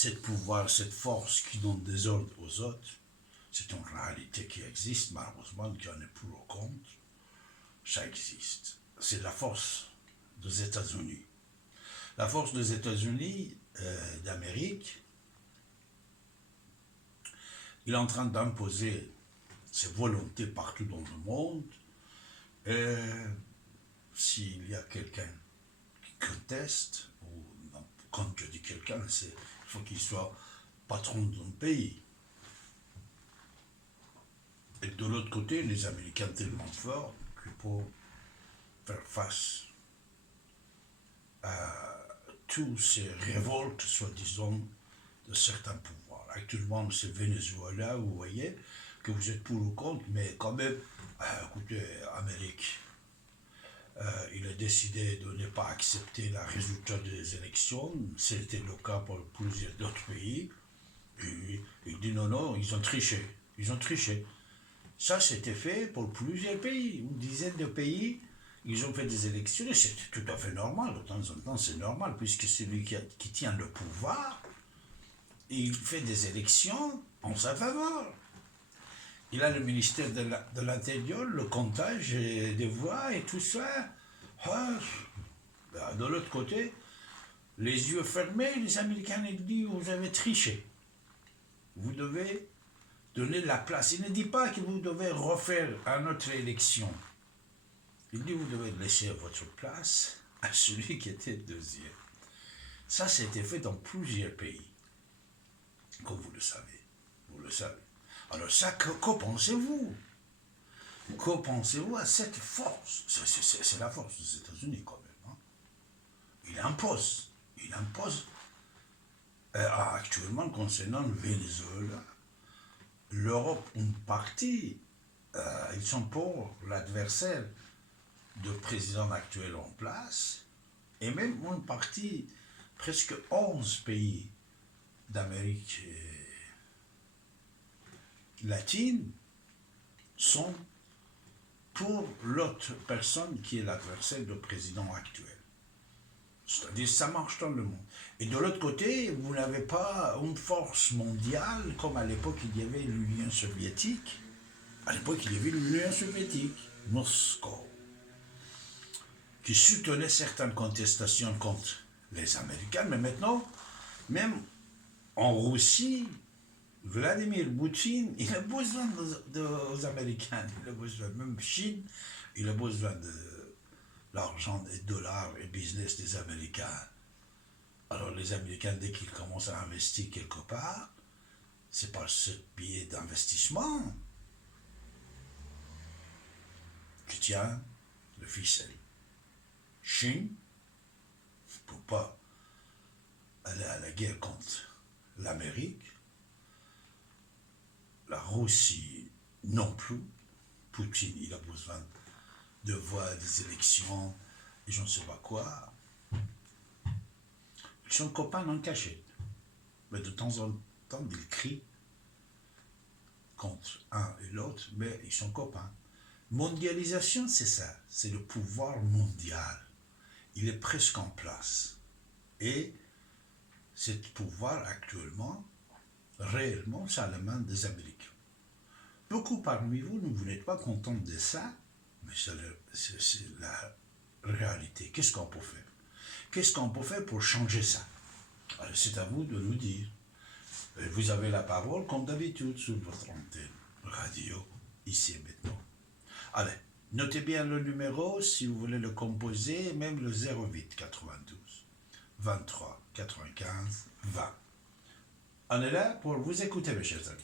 Cette pouvoir, cette force qui donne des ordres aux autres, c'est une réalité qui existe, malheureusement, qui en est pour ou contre. Ça existe. C'est la force des États-Unis. La force des États-Unis d'Amérique, il est en train d'imposer ses volontés partout dans le monde. Et s'il y a quelqu'un qui conteste, ou non, quand je dis quelqu'un, il faut qu'il soit patron d'un pays. Et de l'autre côté, les Américains tellement forts qu'ils peuvent faire face à toutes ces révoltes, soi-disant, de certains pouvoirs. Actuellement, c'est Venezuela, vous voyez, que vous êtes pour ou contre, mais quand même, écoutez, Amérique, il a décidé de ne pas accepter le résultat des élections. C'était le cas pour plusieurs d'autres pays. Et il dit non, ils ont triché. Ils ont triché. Ça, c'était fait pour plusieurs pays. Une dizaine de pays, ils ont fait des élections. Et c'est tout à fait normal. De temps en temps, c'est normal, puisque celui qui tient le pouvoir, il fait des élections en sa faveur. Il a le ministère de l'Intérieur, le comptage des voix et tout ça. De l'autre côté, les yeux fermés, les Américains ils disent vous avez triché. Vous devez donner la place. Il ne dit pas que vous devez refaire une autre élection. Il dit vous devez laisser votre place à celui qui était deuxième. Ça, c'était fait dans plusieurs pays. Comme vous le savez. Vous le savez. Alors ça, que pensez-vous? Que pensez-vous à cette force? C'est la force des États-Unis quand même. Hein? Il impose actuellement concernant le Venezuela, l'Europe, une partie, ils sont pour l'adversaire du président actuel en place, et même une partie, presque 11 pays d'Amérique latine sont pour l'autre personne qui est l'adversaire du président actuel. C'est-à-dire, ça marche dans le monde. Et de l'autre côté, vous n'avez pas une force mondiale, comme à l'époque il y avait l'Union soviétique. À l'époque, il y avait l'Union soviétique, Moscou, qui soutenait certaines contestations contre les Américains. Mais maintenant, même en Russie, Vladimir Poutine, il a besoin des Américains, il a besoin, même Chine, il a besoin de l'argent, des dollars et business des Américains. Alors les Américains, dès qu'ils commencent à investir quelque part, c'est par ce biais d'investissement qui tient le ficelle. Chine ne peut pas aller à la guerre contre l'Amérique. La Russie non plus. Poutine, il a besoin de voir des élections et je ne sais pas quoi. Ils sont copains en cachette. Mais de temps en temps, ils crient contre un et l'autre, mais ils sont copains. Mondialisation, c'est ça. C'est le pouvoir mondial. Il est presque en place. Et ce pouvoir actuellement, réellement, c'est à la main des Américains. Beaucoup parmi vous, vous n'êtes pas contents de ça, mais c'est la réalité. Qu'est-ce qu'on peut faire? Qu'est-ce qu'on peut faire pour changer ça? Alors, c'est à vous de nous dire. Et vous avez la parole, comme d'habitude, sur votre antenne radio, ici et maintenant. Allez, notez bien le numéro si vous voulez le composer, même le 08 92 23 95 20. On est là pour vous écouter, mes chers amis.